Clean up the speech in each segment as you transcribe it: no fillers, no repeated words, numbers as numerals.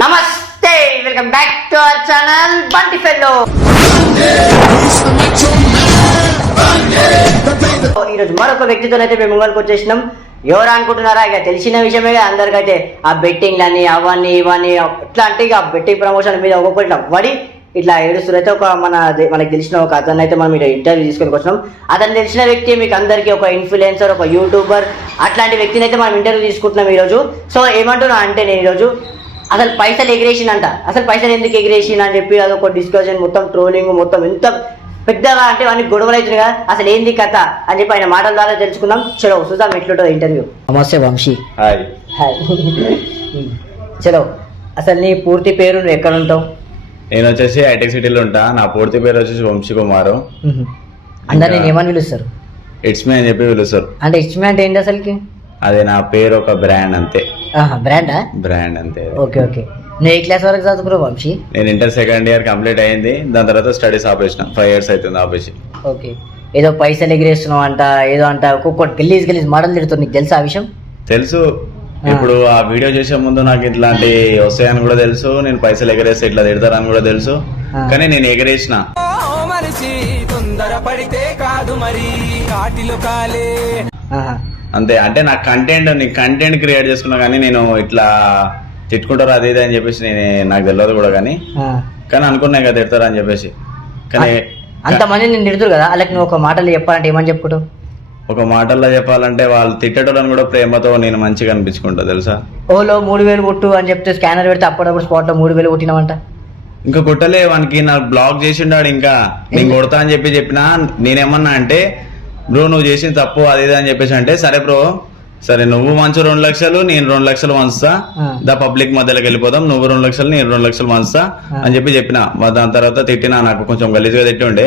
నమస్తే, welcome back to our channel Bunty fellow. ఈరోజు మరొక వ్యక్తితో అయితే మేము ముంగల్కి వచ్చేసినాం. ఎవరు అనుకుంటున్నారా? ఇక తెలిసిన విషయమే అందరికైతే. ఆ బెట్టింగ్ అని అవన్నీ ఇవన్నీ ఎట్లా అంటే ఇక బెట్టింగ్ ప్రమోషన్ మీద ఒక్కొక్కటి ఇట్లా పడి ఇట్లా ఏడుస్తారు. అయితే ఒక మనకి తెలిసిన ఒక అతను అయితే మనం మీరు ఇంటర్వ్యూ తీసుకొని వచ్చినాం. అతను తెలిసిన వ్యక్తి మీకు అందరికీ ఒక ఇన్ఫ్లుయెన్సర్, ఒక యూట్యూబర్, అట్లాంటి వ్యక్తిని అయితే మనం ఇంటర్వ్యూ తీసుకుంటున్నాం ఈరోజు. సో ఏమంటున్నా అంటే నేను ఈరోజు అసలు పైసలు ఎగిరేసిందంట, అసలు పైసలు ఎందుకు ఎగిరేసిన అని చెప్పి అదొక డిస్కషన్, మొత్తం ట్రోలింగ్, మొత్తం ఎంత పెద్దగా అంటే అన్ని గొడవలు అవుతుంది కదా, అసలు ఏంది కథ అని చెప్పి ఆయన మాటల ద్వారా తెలుసుకుందాం. చలో చూద్దాం ఎట్లుంటుంది ఇంటర్వ్యూ. నమస్తే వంశీ. హాయ్. చలో, అసలు నీ పూర్తి పేరు, నువ్వు ఎక్కడ ఉంటావు? నేను వచ్చేసి హైటెక్ సిటీలో ఉంటా. నా పూర్తి పేరు వచ్చేసి వంశీ కుమార్. అందరు నేను ఏమని పిలుస్తారు? ఇట్స్ మీ అని చెప్పి పిలుస్తారు. అంటే ఇట్స్ మీ అంటే ఏంటి అసలుకి? అదే నా పేరు, ఒక బ్రాండ్ అంతే. బ్రాండా? బ్రాండ్ అంతే. Okay okay. నువ్వు ఏ క్లాస్ వరకు చదువుకున్నావు వంశీ? నేను ఇంటర్ సెకండ్ ఇయర్ కంప్లీట్ అయింది. దాని తర్వాత స్టడీస్ ఆపేసిన. 5 years అవుతుంది ఆపేసి. ఓకే. ఏదో పైసలు ఎగిరేస్తున్నావు అంట, ఏదో అంట, ఒక్కొక్కటి గలీజ్ మాటలు తిడుతుంది. నీకు తెలుసా ఆ విషయం? తెలుసు. ఇప్పుడు ఆ వీడియో చేసే ముందు నాకు ఇట్లాంటి వస్తాయని కూడా తెలుసు. నేను పైసలు ఎగరేస్తే ఇట్లా తిడతారని కూడా తెలుసు. కానీ నేను ఎగరేసిన అంతే. అంటే నా కంటెంట్ క్రియేట్ చేసుకున్నా, కానీ నేను ఇట్లా తిట్టుకుంటారు అది ఇది అని చెప్పేసి నాకు తెలియదు కూడా. కానీ అనుకున్నా కదా తిడతారు అని చెప్పేసి. కానీ అంతమంది నేను తిడుతురు కదా, అలాగే నువ్వు ఒక మాటలు చెప్పాలంటే ఏమని చెప్పుకుంటావు? ఒక మాటల్లో చెప్పాలంటే వాళ్ళు తిట్టడం కూడా ప్రేమతో నేను మంచిగా అనిపించుకుంటా తెలుసా. ఓలో 3000 కొట్టు అని చెప్తే స్కానర్ పెడితే అప్పుడప్పుడు స్పాట్ లో 3000 కొట్టినావంట. ఇంకా కొట్టలే, వానికి నాకు బ్లాక్ చేసిండాడు. ఇంకా నేను కొడతా అని చెప్పినా నేనేమన్నా అంటే, బ్రో నువ్వు చేసింది తప్పు అది ఇది అని చెప్పేసి అంటే, సరే బ్రో సరే నువ్వు మంచు 2 లక్షలు, నేను 2 లక్షలు మంచుతా, దా పబ్లిక్ మధ్యలోకి వెళ్ళిపోదాం, నువ్వు 2 లక్షలు నేను 2 లక్షలు మంచుతా అని చెప్పిన. దాని తర్వాత తిట్టినా, నాకు కొంచెం గలీజ్గా తిట్టి ఉండే,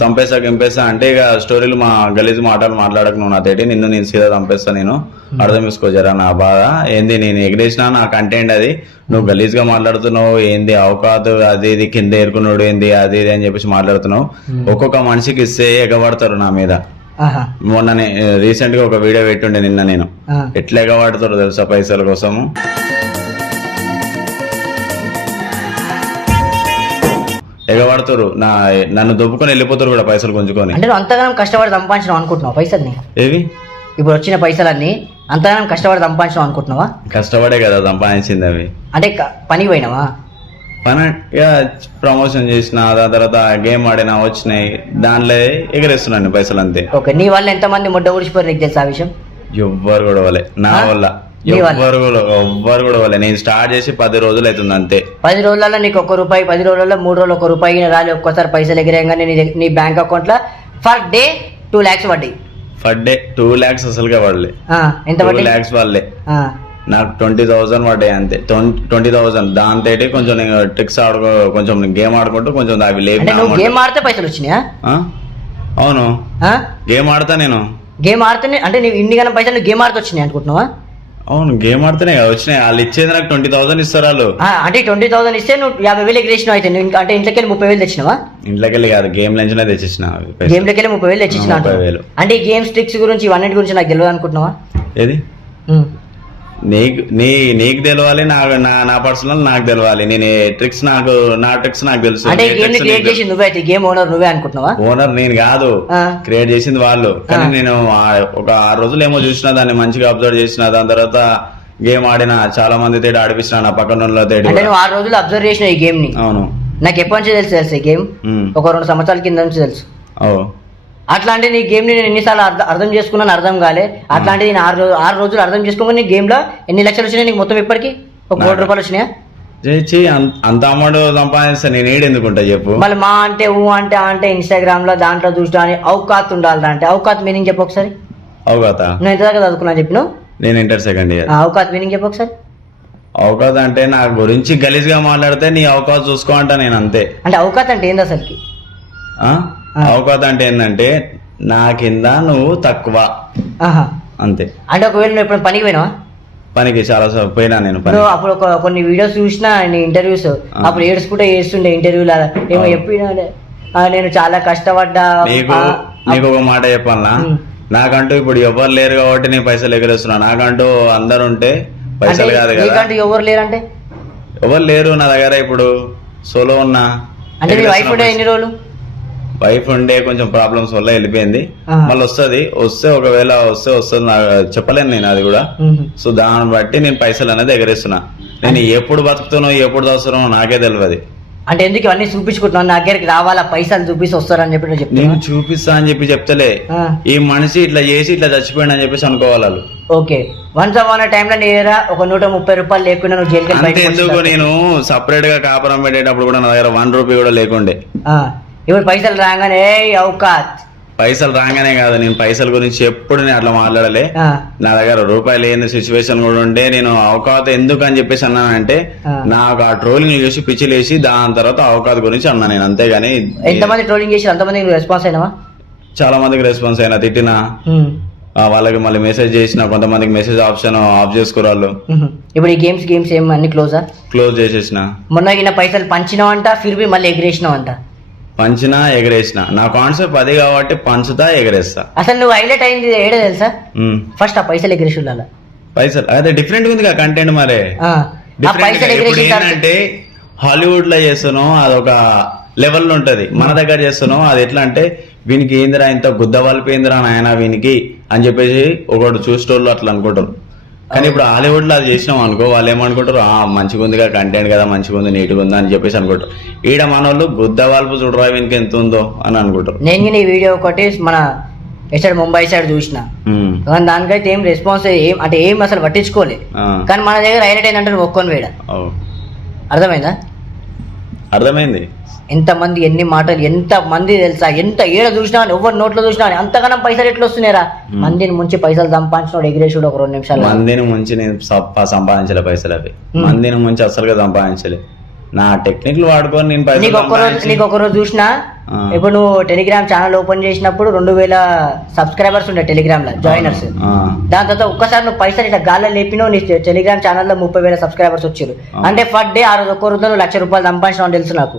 చంపేసా గింపేసా అంటే ఇక స్టోరీలు మా గలీజ్ మాటలు మాట్లాడక నువ్వు నా తేటి నేను సీదా చంపేస్తా, నేను అర్థం చేసుకోజరా నా బాధ ఏంది, నేను ఎగిరేసినా నా కంటెంట్ అది, నువ్వు గలీజ్ గా మాట్లాడుతున్నావు ఏంది, అవకాదు అది ఇది కింద ఏరుకున్నాడు ఏంది అది ఇది అని చెప్పేసి మాట్లాడుతున్నావు. ఒక్కొక్క మనిషికి ఇస్తే ఎగబడతారు నా మీద. మొన్న రీసెంట్ గా ఒక వీడియో పెట్టుండే నిన్న, నేను ఎట్లా ఎగబడతారు తెలుసా పైసల కోసము. ఎగబడతారు, నన్ను దొబ్బుకొని వెళ్ళిపోతారు కూడా పైసలు గుంజుకొని. అంటే అంతగానం కష్టపడి సంపాదించడం అనుకుంటున్నావు పైసల్ని? ఏవి ఇప్పుడు వచ్చిన పైసలన్నీ అంతగానం కష్టపడి సంపాదించడం అనుకుంటున్నావా? కష్టపడే కదా సంపాదించింది అవి. అంటే పనికి పోయినావా? పని ప్రమోషన్ చేసిన, దాని తర్వాత గేమ్ ఆడినా వచ్చినాయి, దానిలో ఎగరేస్తున్నాను పైసలు అంతే. ఓకే. నీ వల్ల ఎంత మంది ముడ్డ ఊడిచిపోయారు నీకు తెలుసా ఆ విషయం? ఎవ్వరు కూడా వాళ్ళే నా వల్ల, ఎవ్వరు కూడా వాళ్ళే. నేను స్టార్ట్ చేసి 10 రోజులు అవుతుంది అంతే. 10 రోజులలో నీకు 1 రూపాయి, 10 రోజులలో 3 రోజులు 1 రూపాయి రాలి, ఒక్కసారి పైసలు ఎగిరేయంగానే నీ బ్యాంక్ అకౌంట్ లో ఫర్ డే 2 lakhs పడ్డాయి. ఫర్ డే 2 lakhs అసలుగా పడలే. ఎంత 2 lakhs వాళ్ళే. నాకు 20,000 పడ్డాయి అంతే. 20,000 దాంతో కొంచెం నేను ట్రిక్స్ కొంచెం గేమ్ ఆడుకుంటూ కొంచెం అవి లేవు. గేమ్ ఆడితే పైసలు వచ్చినాయా? అవును, గేమ్ ఆడతా నేను. గేమ్ ఆడితేనే అంటే నీకు ఇన్ని గణం పైసలు గేమ్ ఆడితే వచ్చినాయి అనుకుంటున్నావా? అవును, గేమ్ ఆడితేనే వచ్చినాయి. వాళ్ళు ఇచ్చేది నాకు 20,000 ఇస్తారు వాళ్ళు. అంటే 20,000 ఇస్తే నువ్వు 50,000 ఎగిరేసినావు. అయితే నువ్వు అంటే ఇంట్లోకి వెళ్ళి 30,000 తెచ్చినావా? ఇంట్లోకి వెళ్ళి కాదు, గేమ్ నుంచి తెచ్చిన. గేమ్ లోకి వెళ్ళి 30,000 తెచ్చినా. 30,000. అంటే ఈ గేమ్స్ ట్రిక్స్ గురించి ఇవన్నిటి గురించి నాకు తెలియదు అనుకుంటున్నావా? ఏది నీకు తెలవాలి, నా పర్సనల్ నాకు తెలవాలి. నేను ట్రిక్స్ నా ట్రిక్స్ నాకు తెలుసు. అంటే గేమ్ క్రియేట్ చేసింది నువ్వే, అయితే గేమ్ ఓనర్ నువ్వే అనుకుంటున్నావా? ఓనర్ నేను కాదు, క్రియేట్ చేసింది వాళ్ళు. కానీ నేను ఒక 6 రోజులు ఏమో చూసిన, దాన్ని మంచిగా అబ్జర్వ్ చేసిన. దాని తర్వాత గేమ్ ఆడిన, చాలా మంది తేడు ఆడిపిస్తున్నా నా పక్కన తేడు. అంటే నువ్వు 6 రోజులు అబ్జర్వ్ చేసిన ఈ గేమ్ ని? అవును. నాకు ఎప్పటి నుంచి తెలుసు ఈ గేమ్? ఒక 2 సంవత్సరాల కింద నుంచి తెలుసు. అట్లాంటి నీ గేమ్ ని నేను ఎన్నిసార్లు అర్థం చేసుకున్నాను, అర్థం కాలే. అట్లాంటిది నేను 6 రోజులు అర్థం చేసుకోమని నీ గేమ్ లో ఎన్ని లక్షలు వచ్చినాయి నీకు మొత్తం ఇప్పటికి? 1 కోటి రూపాయలు వచ్చినాయా? అంత అమౌంట్ సంపాదిస్తా నేను ఏడెందుకుంటా చెప్పు. మళ్ళీ మా అంటే అంటే ఇన్స్టాగ్రామ్ లో దాంట్లో చూస్తా అని అవకాత్ ఉండాలి. అంటే అవకాత్ మీనింగ్ చెప్పు ఒకసారి. అవకాత నువ్వు ఎంత దాకా చదువుకున్నా చెప్పిన? నేను ఇంటర్ సెకండ్ ఇయర్. అవకాత్ మీనింగ్ చెప్పు ఒకసారి. అవకాత్ అంటే నా గురించి గలీజ్ గా మాట్లాడితే నీ అవకాశం చూసుకో అంట నేను అంతే. అంటే అవకాత్ అంటే ఏంది అసలుకి? అవకాశం అంటే ఏంటంటే నా కింద నువ్వు తక్కువ అంతే. అంటే ఒకవేళ నువ్వు ఎప్పుడు పనికి పోయినావా? పనికి చాలా పోయినా నేను. అప్పుడు కొన్ని వీడియోస్ చూసినా నీ ఇంటర్వ్యూస్, అప్పుడు ఏడుస్తుండే ఇంటర్వ్యూలో ఏమో చెప్పినా, నేను చాలా కష్టపడ్డా. నీకు ఒక మాట చెప్పాలనా, నాకంటూ ఇప్పుడు ఎవరు లేరు కాబట్టి నేను పైసలు ఎగరేస్తున్నా. నాకంటూ అందరు ఉంటే పైసలు కాదు కదా. ఎవరు లేరంటే ఎవరు లేరు నా దగ్గర ఇప్పుడు, సోలో ఉన్నా. అంటే మీ వైఫ్ ఉండే ఎన్ని రోజులు? వైఫ్ ఉండే కొంచెం ప్రాబ్లమ్స్ వల్ల వెళ్ళిపోయింది. మళ్ళీ వస్తే ఒకవేళ వస్తుంది చెప్పలేను నేను అది కూడా. సో దాన్ని బట్టి నేను పైసలు అనేది ఎగరేస్తున్నా. నేను ఎప్పుడు బతుకుతానో ఎప్పుడు అవసరమో నాకే తెలియదు. అంటే ఎందుకు ఇవన్నీ చూపించుకుంటున్నాను, నా దగ్గరికి రావాలా పైసలు చూపిస్తే వస్తారని చెప్పి చెప్తాను. నేను చూపిస్తా అని చెప్పి చెప్తలే, ఈ మనిషి ఇట్లా చేసి ఇట్లా చచ్చిపోయాడు అని చెప్పేసి అనుకోవాలి వాళ్ళు. ఓకే, వన్స్ అన్న టైంలో నేరా ఒక 130 రూపాయలు లేకుండా నువ్వు జైలుకి అంటే ఎందుకు నేను సపరేట్ గా కాపురం పెట్టేటప్పుడు కూడా నా దగ్గర 1 రూపీ కూడా లేకుండే. ఇప్పుడు పైసలు రాగానే అవకాత్ పైసలు రాగానే కాదు, నేను పైసల గురించి ఎప్పుడు నేను అట్లా మాట్లాడలే. నా దగ్గర రూపాయలు లేని సిచ్యువేషన్ కూడా ఉండే. నేను అవకాశం ఎందుకు అని చెప్పేసి అన్నానంటే నాకు ఆ ట్రోలింగ్ చూసి పిచ్చిలేసి దాని తర్వాత అవకాశం గురించి అన్నా నేను, అంతేగాని. ఎంతమంది ట్రోలింగ్ చేసి అంతమంది రెస్పాన్స్ అయినావా? చాలా మందికి రెస్పాన్స్ అయినా, తిట్టినా, వాళ్ళకి మళ్ళీ మెసేజ్ చేసిన, కొంతమందికి మెసేజ్ ఆప్షన్ ఆఫ్ చేసుకోరాళ్ళు. ఇప్పుడు ఈ గేమ్స్ ఏం అన్ని క్లోజ్ చేసేసిన. మొన్న పైసలు పంచినావంట, ఫిర్బి మళ్ళీ ఎగిరేసినావంట. పంచినా ఎగరేసిన, నా కాన్సెప్ట్ అది కాబట్టి పంచుతా ఎగరేస్తా. అసలు నువ్వు హైలైట్ అయింది ఏడే తెలుసా? ఫస్ట్ ఆ పైసలు ఎగిరేసి పైసలు అదే డిఫరెంట్ ఉంది కంటెంట్. మరి ఏంటంటే హాలీవుడ్ లో చేస్తున్నావు అదొక లెవెల్ ఉంటది, మన దగ్గర చేస్తున్నావు అది ఎట్లా అంటే వీనికి ఏందిరా ఇంత గుద్ద వలిపోయిందిరా నాయన వీనికి అని చెప్పేసి ఒకటి చూసేటోళ్ళు అట్లా అనుకుంటారు. కానీ ఇప్పుడు హాలీవుడ్ లో అది చేసినాం అనుకో, వాళ్ళు ఏమనుకుంటారు, మంచిగా ఉందిగా కంటెంట్ కదా, మంచిగా ఉంది, నీట్గా ఉందా అని చెప్పేసి అనుకుంటారు. ఈడ మన వాళ్ళు గుద్ద వాల్పు చూడరా వీనికి ఎంత ఉందో అని అనుకుంటారు. నేను ఈ వీడియో ఒకటి మన సైడ్ ముంబై సైడ్ చూసిన, కానీ దానికైతే ఏం రెస్పాన్స్ అంటే ఏం అసలు పట్టించుకోలే. కానీ మన దగ్గర హైలైట్ ఏంటంటే నువ్వు ఒక్కొని వేడ. అర్థమైందా? అర్థమైంది. ఎంతమంది ఎన్ని మాటలు, ఎంత మంది తెలుసా, ఎంత ఏడ చూసినా ఎవరి నోట్లో చూసినా అంతగానం పైసలు ఎట్లా వస్తున్నారా? మందిని ముంచి పైసలు సంపాదించినాడు ఎగిరేసుడు ఒక 2 నిమిషాలు. మందిని ముంచి నేను సంపాదించలే పైసలు, అవి మందిని ముంచి అసలుగా సంపాదించలే. నా టెక్నిక్లు వాడుకొని నేను పైసలు. నీకు ఒకరోజు చూసినా, ఇప్పుడు నువ్వు టెలిగ్రామ్ ఛానల్ ఓపెన్ చేసినప్పుడు 2000 సబ్స్క్రైబర్స్ ఉండే టెలిగ్రామ్ లో జాయినర్స్. దాని తర్వాత ఒక్కసారి నువ్వు పైసలు ఇట్లా గాల్లో లేపినావు, నీ టెలిగ్రామ్ ఛానల్ లో 30,000 సబ్స్క్రైబర్స్ వచ్చారు. అంటే ఫర్ డే ఆ రోజు ఒక్క రోజులో 1,00,000 రూపాయలు సంపాదించినావు తెలుసు నాకు.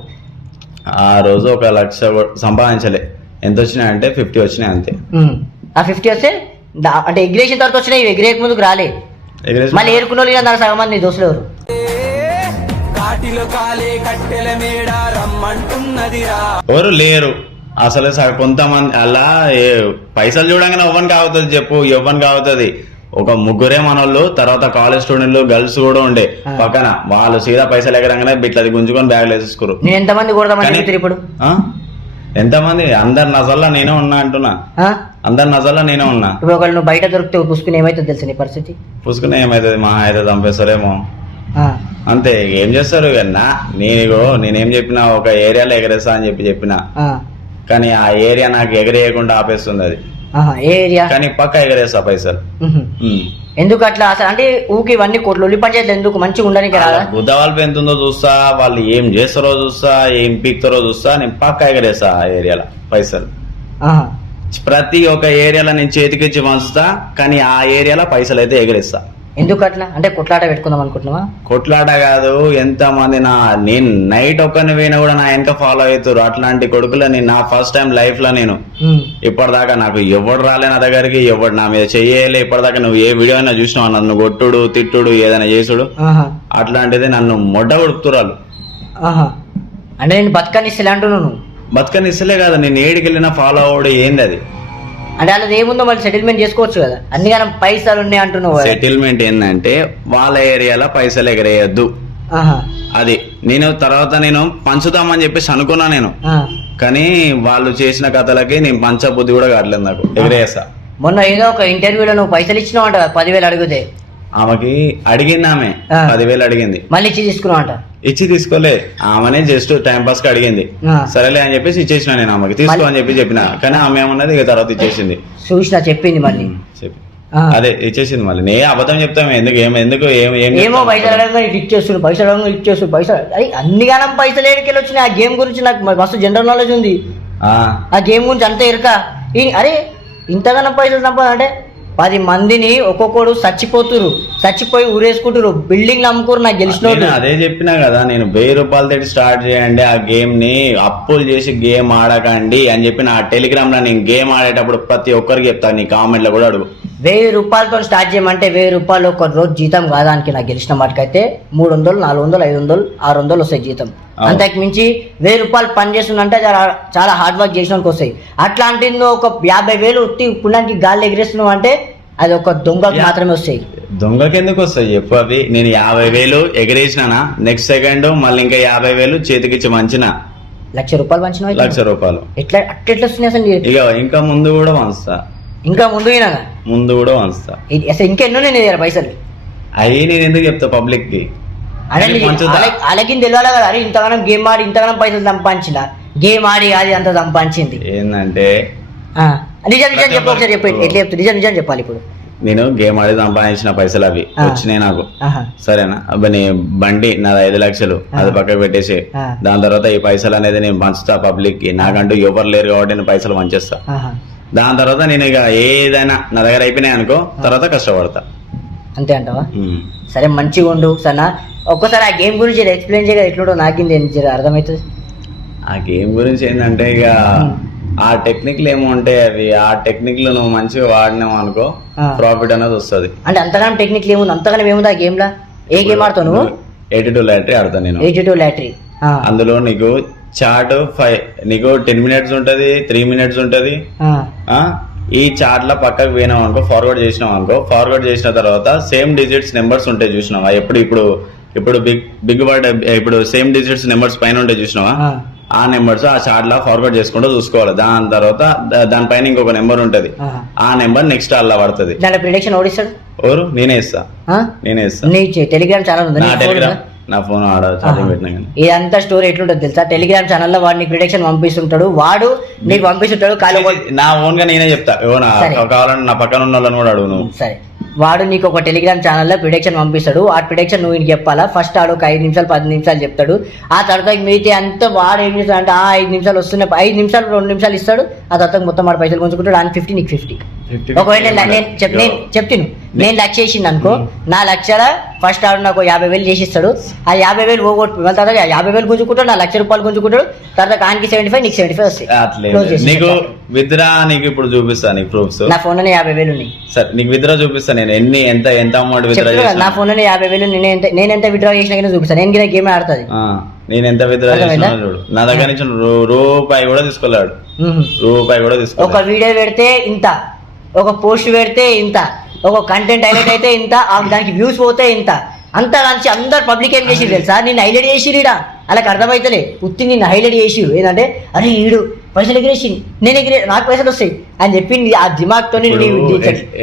ఆ రోజు 1,00,000 సంపాదించలే. ఎంత వచ్చినాయి అంటే 50 వచ్చినాయి అంతే. ఆ 50 వస్తే అంటే ఎగ్రేషన్ తర్వాత వచ్చినాయి, ఎగిరేక ముందుకు రాలే. మళ్ళీ ఏరుకున్న వాళ్ళు నాకు సగం మంది దోస్తులు ఎవరు ఎవరు లేరు అసలు. కొంతమంది అలా పైసలు చూడంగానే ఎవ్వనికి అవుతుంది చెప్పు, ఎవ్వనికి అవుతుంది. ఒక ముగ్గురే మనోళ్ళు, తర్వాత కాలేజ్ స్టూడెంట్లు గర్ల్స్ కూడా ఉండే పక్కన. వాళ్ళు సీదా పైసలు ఎగరంగానే బిట్లది గుంజుకొని బ్యాగ్లు వేసేసుకోరు. ఇప్పుడు ఎంతమంది అందరు నజల్లా నేనే ఉన్నా అంటున్నా, అందరు నజల్లా నేనే ఉన్నా. ఇప్పుడు ఒకళ్ళు నువ్వు బయట దొరికితే పుసుకుని ఏమైతుంది తెలుసు నీ పరిస్థితి? పుసుకుని ఏమైతుంది, మా అయితే చంపేస్తారేమో అంతే. ఏం చేస్తారు కన్నా. నేనేం చెప్పినా ఒక ఏరియాలో ఎగరేస్తా అని చెప్పినా, కానీ ఆ ఏరియా నాకు ఎగరేయకుండా ఆపేస్తుంది అది. కానీ పక్క ఎగరేస్తా పైసలు. ఎందుకు అట్లా అసలు? అంటే ఊకి ఇవన్నీ కోట్లు ఉల్లి పంచాయతీలు ఎందుకు మంచిగా ఉండడానికి రాదా? బుద్ధవాళ్ళు ఎంత ఉందో చూస్తా, వాళ్ళు ఏం చేస్తారో చూస్తా, ఏం పీక్తారో చూస్తా. నేను పక్క ఎగరేస్తా ఆ ఏరియాలో పైసలు. ప్రతి ఒక్క ఏరియాలో నేను చేతికిచ్చి వంచుతా, కానీ ఆ ఏరియాలో పైసలు అయితే ఎగరేస్తా. ఎందుకు అట్లా? అంటే కొట్లాట పెట్టుకుందాం అనుకుంటున్నావా? కొట్లాట కాదు, ఎంత మంది నేను నైట్ ఒక్కరిని పోయినా కూడా నా వెనక ఫాలో అవుతారు. అట్లాంటి కొడుకులని నా ఫస్ట్ టైం లైఫ్ లో నేను ఇప్పటిదాకా నాకు ఎవడు రాలే నా దగ్గరికి, ఎవడు నా మీద చెయ్యలే ఇప్పటిదాకా. నువ్వు ఏ వీడియో అయినా చూసినావు నన్ను కొట్టుడు తిట్టుడు ఏదైనా చేసుడు, అట్లాంటిది నన్ను మొడ్డ కొడుకుతురాలు. అంటే నేను బతకనిస్తలే అంటున్నావు? నువ్వు బతకనిస్తలే కాదు, నేను ఏడికి వెళ్ళినా ఫాలో అవ్వడు ఏంది అది. అంటే అలా ఏముందో మళ్ళీ సెటిల్మెంట్ చేసుకోవచ్చు కదా, అన్ని కాలం పైసలు ఉన్నాయి అంటున్నావు. సెటిల్మెంట్ ఏంటంటే వాళ్ళ ఏరియాలో పైసలు ఎగరేయద్దు అది. తర్వాత నేను పంచుతామని చెప్పేసి అనుకున్నా నేను, కానీ వాళ్ళు చేసిన కథలకి నేను పంచబుద్ధి కూడా కావట్లేదు నాకు, ఎగరేస్తా. మొన్న ఏదో ఒక ఇంటర్వ్యూలో నువ్వు పైసలు ఇచ్చినావు అంట, 10,000 అడిగితే. ఆమెకి అడిగింది, ఆమె 10,000 అడిగింది, మళ్ళీ ఇచ్చి తీసుకున్నావు అంట. ఇచ్చి తీసుకోలే, ఆమెనే జస్ట్ టైం పాస్ కి అడిగింది. సరేలే అని చెప్పేసి ఇచ్చేసిన నేను ఆమెకి, తీసుకో అని చెప్పిన. కానీ ఆమె ఏమన్నది ఇక తర్వాత ఇచ్చేసింది. చూసినా చెప్పింది మళ్ళీ, చెప్పి అదే ఇచ్చేసింది. మళ్ళీ నే అబద్ధం చెప్తాం ఎందుకు? ఏమో పైసలు అడగగా ఇచ్చేస్తుంది, పైసలు అడగగా ఇచ్చేస్తుంది, పైసలు అన్ని కాలం పైసలు ఏడికెళ్ళి వచ్చినాయి. ఆ గేమ్ గురించి నాకు మస్తు జనరల్ నాలెడ్జ్ ఉంది. ఆ గేమ్ గురించి అంతా ఎరక. అరే ఇంతగానం పైసలు సంపాదంటే 10 మందిని ఒక్కొక్కడు చచ్చిపోయి ఊరేసుకుంటారు, బిల్డింగ్లు అమ్ముకోరు. నాకు గెలిచిన అదే చెప్పినా కదా, నేను 1000 రూపాయలు తోటి స్టార్ట్ చేయండి ఆ గేమ్ ని, అప్పులు చేసి గేమ్ ఆడకండి అని చెప్పి నా టెలిగ్రామ్ లో నేను గేమ్ ఆడేటప్పుడు ప్రతి ఒక్కరికి చెప్తాను. నీ కామెంట్ లో కూడా అడుగు. 1000 రూపాయలతో స్టార్ట్ చేయమంటే 1000 రూపాయలు ఒక రోజు జీతం కాదానికి నాకు గెలిచిన మాటకైతే 300, 400, 500, 600 వస్తాయి జీతం. అంతకు మించి 1000 రూపాయలు పని చేస్తుందంటే చాలా హార్డ్ వర్క్ చేసినానికి వస్తాయి. అట్లాంటిది ఒక 50,000 ఉత్తి పుణ్యానికి గాలి ఎగిరేస్తున్నావు అంటే అది ఒక దొంగకు మాత్రమే వస్తాయి. దొంగకి ఎందుకు వస్తాయి చెప్పు? అవి నేను 50,000 ఎగిరేసినా, నెక్స్ట్ సెకండ్ మళ్ళీ ఇంకా 50,000 చేతికిచ్చి మంచిన 1,00,000 రూపాయలు పంచిన 1,00,000 రూపాయలు ఎట్లా వస్తున్నాయి అసలు? ఇక ఇంకా ముందు కూడా వంచుతా, ఇంకా ముందు కూడా వంచుతా. అసలు ఇంకెన్నో నేను పైసలు అవి నేను ఎందుకు చెప్తా పబ్లిక్ కి? అలాగే తెలియాలి కదా, అరే ఇంతగానం గేమ్ ఆడి ఇంతగానం పైసలు సంపాదించిన, గేమ్ ఆడి అది అంత సంపాదించింది ఏంటంటే నిజం చెప్పు, ఒకసారి చెప్పి ఎట్లా చెప్తా? నిజం చెప్పాలి. ఇప్పుడు నేను గేమ్ ఆడి సంపాదించిన పైసలు అవి వచ్చినాయి నాకు, సరేనా? అబ్బాయి నీ బండి నాది 5 లక్షలు, అది పక్కకు పెట్టేసి దాని తర్వాత ఈ పైసలు అనేది నేను పంచుతా పబ్లిక్ కి. నాకంటూ ఎవరు లేరు కాబట్టి నేను పైసలు పంచేస్తా. దాని తర్వాత నేను ఇక ఏదైనా నా దగ్గర అయిపోయినాయి అనుకో, తర్వాత కష్టపడతా. అంతే అంటావా? సరే మంచిగా ఉండు సన్నా. ఒక్కసారి ఆ గేమ్ గురించి ఎక్స్ప్లెయిన్ చేయగా ఎట్లుండో నాకింది అర్థమవుతుంది. ఆ గేమ్ గురించి ఏంటంటే ఇక ఆ టెక్నిక్లు ఏమో ఉంటాయి, అవి ఆ టెక్నిక్లు నువ్వు మంచిగా వాడినావు అనుకో ప్రాఫిట్ అనేది వస్తుంది. అంటే అంతగానం టెక్నిక్లు ఏముంది, అంతగానం ఏముంది ఆ గేమ్ లా? ఏ గేమ్ ఆడతావు నువ్వు? 82 లాటరీ ఆడతాను నేను. 82 లాటరీ. అందులో నీకు చార్ట్ 5, నీకు 10 మినిట్స్ ఉంటది, 3 మినిట్స్ ఉంటది. ఈ చార్ట్ లా పక్కకు పోయినావు అనుకో, ఫార్వర్డ్ చేసినావు అనుకో, ఫార్వర్డ్ చేసిన తర్వాత సేమ్ డిజిట్స్ నెంబర్స్ ఉంటాయి చూసినావా? ఇప్పుడు బిగ్ వర్డ్ ఇప్పుడు సేమ్ డిజిట్స్ నెంబర్స్ పైన ఉంటాయి చూసినావా? ఆ నెంబర్స్ ఆ చార్ట్ లా ఫార్వర్డ్ చేసుకుంటూ చూసుకోవాలి. దాని తర్వాత దానిపైన ఇంకొక నెంబర్ ఉంటది, ఆ నెంబర్ నెక్స్ట్ అలా పడుతుంది. దాని ప్రిడిక్షన్ ఓడిస్తాడు ఎవరు? నేనే ఇస్తా. టెలిగ్రామ్ ఛానల్ ఉంది, నా ఫోన్ ఆడ ఛార్జింగ్ పెట్టినా. ఇదంతా స్టోరీ ఎట్లుంటుంది తెలుసా? టెలిగ్రామ్ ఛానల్ లో వాడు నీకు ప్రిడిక్షన్ పంపిస్తుంటాడు, వాడు నీకు పంపిస్తుంటాడు. నా ఓన్ గా నేనే చెప్తా, కావాలంటే నా పక్కన ఉన్న వాళ్ళని కూడా అడుగు నువ్వు. సరే, వాడు నీకు ఒక టెలిగ్రామ్ ఛానల్లో ప్రిడిక్షన్ పంపిస్తాడు. ఆ ప్రిడిక్షన్ నువ్వు ఇంక చెప్పాలా? ఫస్ట్ ఆడు ఒక 5 నిమిషాలు 10 నిమిషాలు చెప్తాడు. ఆ తర్వాత మిగతా అంతా వాడు ఏం చేస్తాడు అంటే 5 నిమిషాలు వస్తున్నాయి, 5 నిమిషాలు 2 నిమిషాలు ఇస్తాడు. ఆ తర్వాత మొత్తం వాడు పైసలు గుంజుకుంటాడు. ఆయన 50 నీకు 50. ఒకవేళ నేను చెప్తాను, నేను 1,00,000 చేసింది అనుకో, నా 1,00,000 ఫస్ట్ ఆడు నాకు 50,000 చేసిస్తాడు. ఆ 50,000 పోగొట్టు తర్వాత 50,000 గుంజుకుంటాడు, నా 1,00,000 రూపాయలు గుంజుకుంటాడు. తర్వాత ఆయనకి 75, నీకు 75 వస్తాయి. నీకు విత్డ్రా నీకు ఇప్పుడు చూపిస్తా, నీకు ప్రూఫ్స్. నా ఫోన్ లోనే 50,000 ఉన్నాయి. సరే, నీకు విత్డ్రా చూపిస్తా నేను ఎంత అమౌంట్ విత్డ్రా చేసిన. నా ఫోన్ లోనే 50,000 నేను ఎంత విత్డ్రా చేసినా చూపిస్తాను. నేను గేమ్ ఆడుతుంది, నేను ఎంత విత్డ్రా చేసినా చూడు. నా దగ్గర నుంచి రూపాయి కూడా తీసుకోలేడు, రూపాయి కూడా తీసుకో. ఒక వీడియో పెడితే ఇంత, ఒక పోస్ట్ పెడితే ఇంత, ఒక కంటెంట్ హైలైట్ అయితే ఇంత, దానికి వ్యూస్ పోతే ఇంత, అంతా మంచి అందరు పబ్లిక్ ఏం చేసిరు తెలుసా? నిన్ను హైలైట్ చేసిరీడా? అలాగ అర్థమైతలే. ఉత్తి నిన్ను హైలైట్ చేసిరు. ఏంటంటే అరే ఈడు పైసలు ఎగిరేసి నేను నాకు పైసలు వస్తాయి అని చెప్పి ఆ దిమాగ్ తో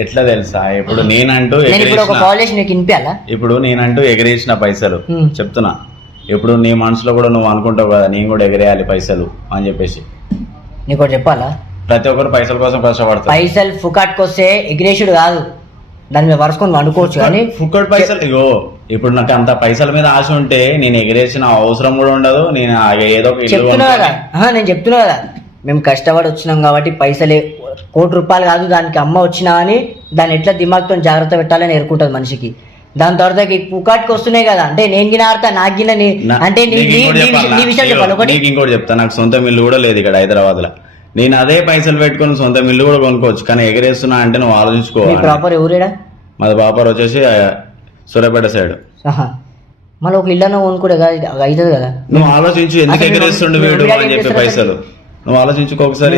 ఎట్లా తెలుసా? ఇప్పుడు నేనంటూ ఒక కాల్ చేసి నీకు వినిపించాలా? ఇప్పుడు నేనంటూ ఎగిరేసిన పైసలు చెప్తున్నా. ఇప్పుడు నీ మనసులో కూడా నువ్వు అనుకుంటావు కదా, నేను కూడా ఎగిరేయాలి పైసలు అని చెప్పేసి. నీకు చెప్పాలా? ప్రతి ఒక్కరు పైసల కోసం కష్టపడతారు. పైసలు ఫుకాట్కి వస్తే ఎగిరేసుడు కాదు, దాని మీద వరుసుకొని వండుకోవచ్చు. కానీ ఫుకట్ పైసలు ఇగో, ఇప్పుడు నాకు అంత పైసల మీద ఆశ ఉంటే నేను ఎగిరేసిన అవసరం కూడా ఉండదు. నేను ఏదో చెప్తున్నా కదా, నేను చెప్తున్నా కదా, మేము కష్టపడి వచ్చినాం కాబట్టి పైసలే 1 కోటి రూపాయలు కాదు, దానికి అమ్మ వచ్చినా అని దాన్ని ఎట్లా దిమాగ్తో జాగ్రత్త పెట్టాలని ఎరుకుంటుంది మనిషికి. దాని తర్వాత పుకాట్కి వస్తున్నాయి కదా, అంటే నేను గిన ఆడతా, నాకు గిన అంటే నీ విషయం చెప్పాలి. ఒకటి ఇంకోటి చెప్తా, నాకు సొంత మిల్లు కూడా లేదు ఇక్కడ హైదరాబాద్ లో. నేను అదే పైసలు పెట్టుకుని సొంత మిల్లు కూడా కొనుక్కోవచ్చు, కానీ ఎగరేస్తున్నా అంటే నువ్వు ఆలోచించుకోవాలి. ప్రాపర్ ఎవరేడా? మాది ప్రాపర్ వచ్చేసి సూర్యాపేట సైడ్. మళ్ళీ ఒక ఇల్లు కొనుక్కోడే అవుతుంది కదా. నువ్వు ఆలోచించు, ఎందుకు ఎగరేస్తుండే వీడు అని చెప్పి పైసలు నువ్వు ఆలోచించుకో ఒకసారి.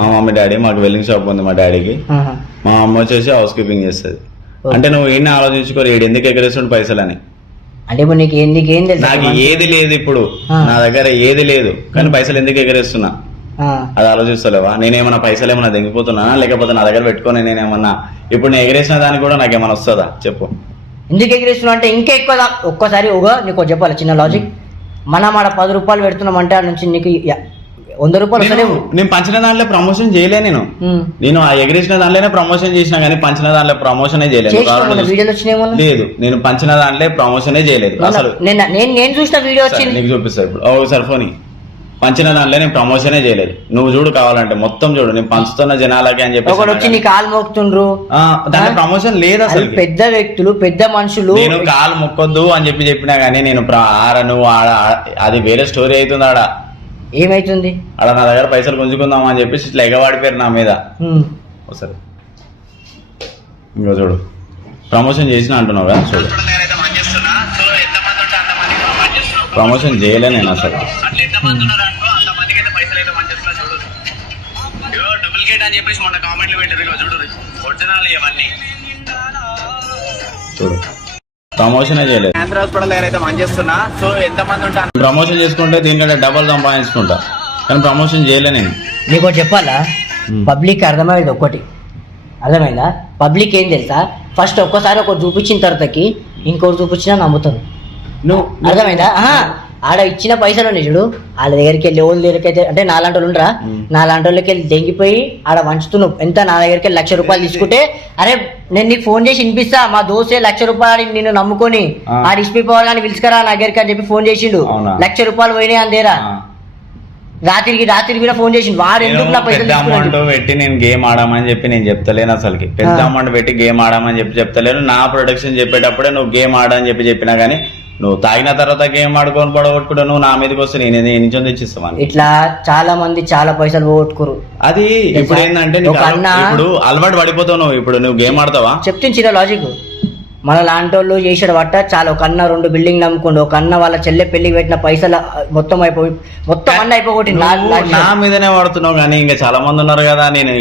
మా మమ్మీ డాడీ, మాకు వెల్డింగ్ షాప్ ఉంది మా డాడీకి. మా అమ్మ వచ్చేసి హౌస్ కీపింగ్ చేస్తుంది. అంటే నువ్వు ఏం ఆలోచించుకోరు వీడు ఎందుకు ఎగరేస్తుండే పైసలు అని. అంటే ఇప్పుడు నీకేం తెలుసు? నాకు ఏది లేదు ఇప్పుడు, నా దగ్గర ఏది లేదు, కానీ పైసలు ఎందుకు ఎగరేస్తున్నా అది ఆలోచిస్తలేవా? నేనేమన్నా పైసలు ఏమన్నా దెంగిపోతున్నా, లేకపోతే నా దగ్గర పెట్టుకొని నేనేమన్నా ఇప్పుడు నేను ఎగిరేసిన దానికి కూడా నాకేమన్నా వస్తుందా చెప్పు? ఎందుకు ఎగిరేస్తున్నా అంటే ఇంకా ఎక్కువ. ఒక్కసారి నీకు చెప్పాలి చిన్న లాజిక్. మనం ఆడ 10 రూపాయలు పెడుతున్నాం అంటే ఆ నుంచి నీకు 100 రూపాయలు వస్తలేవు. నేను పంచిన దాంట్లో ప్రమోషన్ చేయలే, నేను ఆ ఎగిరేసిన దాంట్లోనే ప్రమోషన్ చేసినా కానీ పంచిన దాంట్లో ప్రమోషనే చేయలేదు. వీడియోలు వచ్చినాయి లేదు, నేను పంచిన దాంట్లో ప్రమోషనే చేయలేదు అసలు. నేను చూసిన వీడియో వచ్చింది, నీకు చూపిస్తా ఇప్పుడు. ఒకసారి ఫోన్ పంచిన దాంట్లో నేను ప్రమోషనే చేయలేదు. నువ్వు చూడు కావాలంటే మొత్తం చూడు, నేను పంచుతున్న జనాలకి అని చెప్పి వచ్చి నీ కాలు మొక్కుతుండ్రు, దాంట్లో ప్రమోషన్ లేదు అసలు. పెద్ద వ్యక్తులు, పెద్ద మనుషులు. నేను కాలు మొక్కొద్దు అని చెప్పినా గానీ నేను నువ్వు అది వేరే స్టోరీ అవుతుంది. ఆడ ఏమైతుంది? ఆడ నా దగ్గర పైసలు గుంజుకుందాం అని చెప్పేసి ఇట్లా ఎగవాడిపోయారు నా మీద. ఒకసారి ఇంకా చూడు ప్రమోషన్ చేసిన అంటున్నావు కదా చూడు ప్రమోషన్ చేయలే నేను అసలు చూడు ప్రమోషన్ చేయలేదు ప్రమోషన్ చేసుకుంటే దీనికంటే డబల్ సంపాదించుకుంటా కానీ ప్రమోషన్ చేయలే నేను నీకు ఒకటి చెప్పాలా పబ్లిక్ అర్థమైంది ఒకటి అర్థమైందా పబ్లిక్ ఏం తెలుసా ఫస్ట్ ఒక్కసారి ఒకటి చూపించిన తర్వాతకి ఇంకోటి చూపించినా నమ్ముతారు నువ్వు అర్థమైందా ఆడ ఇచ్చిన పైసలు ఉన్నాయి చూడు వాళ్ళ దగ్గరికి వెళ్ళి ఓళ్ళ దగ్గరికి అయితే అంటే నాలాంటి వాళ్ళు ఉండరా నాలాంటి వాళ్ళకి వెళ్ళి దెంగిపోయి ఆడ వంచుతున్నావు ఎంత నా దగ్గరికి వెళ్ళి 1,00,000 రూపాయలు తీసుకుంటే అరే నేను నీకు ఫోన్ చేసి వినిపిస్తా మా దోస్తే 1,00,000 రూపాయలు నిన్ను నమ్ముకొని ఆ డిస్ప్లే పవర్ కానీ పిలుచుకరా నా దగ్గరికి అని చెప్పి ఫోన్ చేసిండు 1,00,000 రూపాయలు పోయినాయి అందేరా రాత్రికి కూడా ఫోన్ చేసిండు వాడు ఎందుకు నా పైసలు పెద్ద అమౌంట్ పెట్టి నేను గేమ్ ఆడామని చెప్పి నేను చెప్తలేను అసలుకి పెద్ద అమౌంట్ పెట్టి గేమ్ ఆడామని చెప్పి చెప్తలేను నా ప్రొడక్షన్ చెప్పేటప్పుడే నువ్వు గేమ్ ఆడని చెప్పినా గానీ నువ్వు తాగిన తర్వాత గేమ్ ఆడుకొని పడగొట్టుకుంటా నువ్వు నా మీదకి వస్తే నేను నుంచి తెచ్చిస్తాను ఇట్లా చాలా మంది చాలా పైసలు పోగొట్టుకోరు అది ఇప్పుడు ఏంటంటే ఇప్పుడు అలవాటు పడిపోతావు నువ్వు ఇప్పుడు నువ్వు గేమ్ ఆడతావా చెప్తుంది చిన్న లాజిక్ మన లాంటి వాళ్ళు చేసాడు బట్ట చాలా ఒక అన్న 2 బిల్డింగ్ నమ్ముకోండి ఒక అన్న వాళ్ళ చెల్లె పెళ్లికి పెట్టిన పైసలు మొత్తం అన్న అయిపోగొట్టి నా మీదనే వాడుతున్నావు కానీ ఇంకా చాలా మంది ఉన్నారు కదా నేను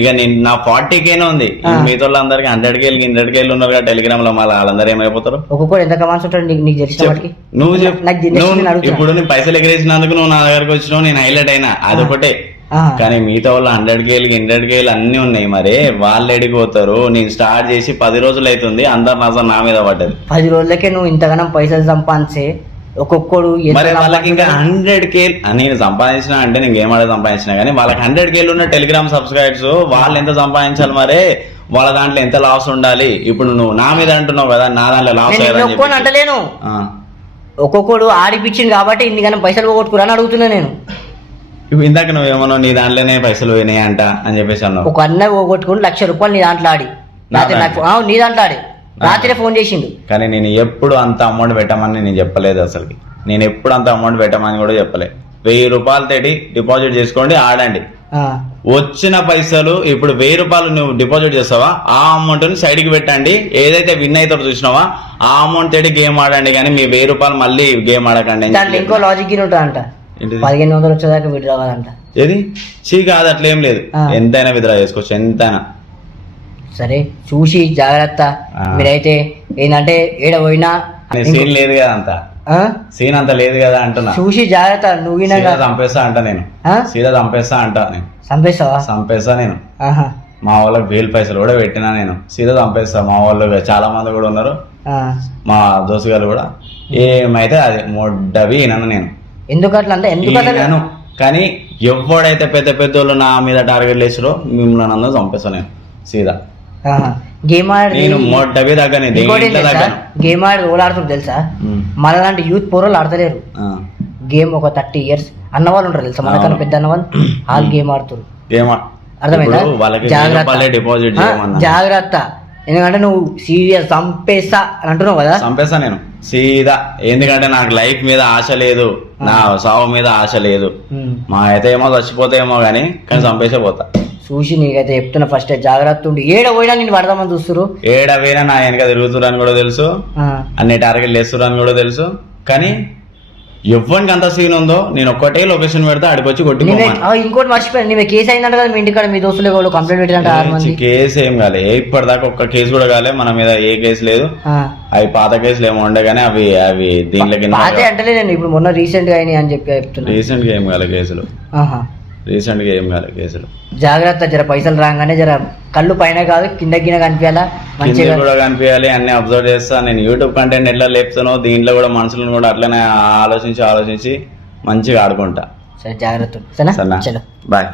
నా 40K ఉంది మిగతా అందరికి 100K ఉన్నారు కదా టెలిగ్రామ్ లో మళ్ళీ వాళ్ళందరూ ఏమైపోతారు ఒక్కొక్కరు ఎంత కమాన్స్ ఉంటాడు నీకు తెలిసిన వాటికి నువ్వు ఇప్పుడు నేను పైసలు ఎగరేసినందుకు నువ్వు నా దగ్గరకు వచ్చినావు నేను హైలైట్ అయినా అదొకటే కానీ మిగతా వాళ్ళు 100K అన్ని ఉన్నాయి మరి వాళ్ళు ఎడిపోతారు నేను స్టార్ట్ చేసి 10 రోజులు అవుతుంది అందరు నా మీద పడ్డది 10 రోజులకే నువ్వు ఇంతగానం పైసలు సంపాదించే ఒక్కొక్కడు మరి వాళ్ళకి ఇంకా 100K నేను సంపాదించిన అంటే నేను గేమ్ ఆడే సంపాదించిన కానీ వాళ్ళకి 100K ఉన్న టెలిగ్రామ్ సబ్స్క్రైబర్స్ వాళ్ళు ఎంత సంపాదించాలి మరి వాళ్ళ దాంట్లో ఎంత లాస్ ఉండాలి ఇప్పుడు నువ్వు నా మీద అంటున్నావు కదా నా దాంట్లో లాస్ అంటలేను ఒక్కొక్కడు ఆడిపించింది కాబట్టి ఇన్నిగానం పైసలు పోగొట్టుకురా అని అడుగుతున్నా నేను ఇందాక నువ్వు ఏమన్నా నీ దాంట్లోనే పైసలు పోయినాయి అంట అని చెప్పేసి అన్నావు ఒక అన్న పోగొట్టుకుని 1,00,000 రూపాయలు నీ దాంట్లో ఆడి నీ దాంట్లో ఆడి రాత్రి ఫోన్ చేసిండు కానీ నేను ఎప్పుడు అంత అమౌంట్ పెట్టమని నేను చెప్పలేదు అసలుకి నేను ఎప్పుడు అంత అమౌంట్ పెట్టమని కూడా చెప్పలేదు 1,000 రూపాయలు తేటి డిపాజిట్ చేసుకోండి ఆడండి వచ్చిన పైసలు ఇప్పుడు 1,000 రూపాయలు నువ్వు డిపాజిట్ చేస్తావా ఆ అమౌంట్ ని సైడ్ కి పెట్టండి ఏదైతే విన్ అవుతారో చూసినావా ఆ అమౌంట్ తేటి గేమ్ ఆడండి కానీ మీ 1,000 రూపాయలు మళ్ళీ గేమ్ ఆడకండి ఇంకో లాజిక్ ఉంటా అంట 1,500 వచ్చేదాకా విడ్రా కాదంట ఏది చీ కాదు అట్లా ఏం లేదు ఎంతైనా విత్డ్రా చేసుకోవచ్చు ఎంతైనా సరే చూసి జాగ్రత్త మీరైతే ఏంటంటే ఏడ పోయినా సీన్ లేదు కదా అంత సీన్ అంత లేదు కదా అంటున్నా చూసి జాగ్రత్త నువ్వు చంపేస్తా అంట నేను సీదా చంపేస్తా అంట నేను చంపేస్తా నేను మా వాళ్ళకి 1,000 పైసలు కూడా పెట్టినా నేను సీదా చంపేస్తా మా వాళ్ళు చాలా మంది కూడా ఉన్నారు మా దోస్తు గారు కూడా ఏమైతే అది మొడ్డవి వినను నేను ఎందుకు అట్లా అంటే ఎందుకు కానీ ఎవడైతే పెద్ద పెద్దోళ్ళు నా మీద టార్గెట్ వేసారో మిమ్మల్ని అందరూ చంపేస్తా నేను సీదా గేమ్ ఆడి గేమ్ ఆడి రోల్ ఆడుతుంది తెలుసా మన లాంటి యూత్ పోరోళ్ళు ఆడతలేరు గేమ్ ఒక 30 years అన్నవాళ్ళు ఉంటారు తెలుసా మనకన్నా పెద్ద అన్నవాళ్ళు వాళ్ళు గేమ్ ఆడుతారు అర్థమైందా జాగ్రత్త ఎందుకంటే నువ్వు సీరియస్ చంపేస్తా అని అంటున్నావు కదా చంపేస్తా నేను సీదా ఎందుకంటే నాకు లైఫ్ మీద ఆశ లేదు నా సావు మీద ఆశ లేదు మా అయితే ఏమో చచ్చిపోతాయేమో కానీ చంపేసే పోతా చూసి నీకైతే చెప్తున్నా ఫస్ట్ జాగ్రత్త ఉండి ఏడ పోయినా నేను పడదామని చూస్తురు ఏడ పోయినా నా వెనక తిరుగుతురని కూడా తెలుసు అన్ని టార్గెట్లు వేస్తురని కూడా తెలుసు కానీ ఎవరికి అంత సీన్ ఉందో నేను ఒక్కటే లొకేషన్ పెడతా అడిగి వచ్చి కొట్టి ఇంకోటి మర్చిపోయాను నీ కేసు అయిందంట కదా మీ ఇంటికాడ మీ దోస్తులు కూడా కంప్లైంట్ పెట్టినట్టు కేసు ఏం కాలే ఇప్పటిదాకా ఒక్క కేసు కూడా కాలే మన మీద ఏ కేసు లేదు అవి పాత కేసులు ఏమో ఉండే కానీ అవి దీంట్లోకి అంటే నేను ఇప్పుడు మొన్న రీసెంట్ గా అయినాయి అని చెప్పి చెప్తున్నా రీసెంట్ గా ఏం కాలే కేసులు రీసెంట్ గా ఏం కాలే కేసులు జాగ్రత్త జర పైసలు రాగానే జర కళ్ళు పైన కాదు కింద కనిపించాలా మంచిగా కూడా కనిపించాలి అన్ని అబ్జర్వ్ చేస్తా నేను యూట్యూబ్ కంటెంట్ ఎట్లా లేపుతానో దీంట్లో కూడా మనుషులను కూడా అట్లనే ఆలోచించి మంచిగా ఆడుకుంటా సరే జాగ్రత్త బాయ్.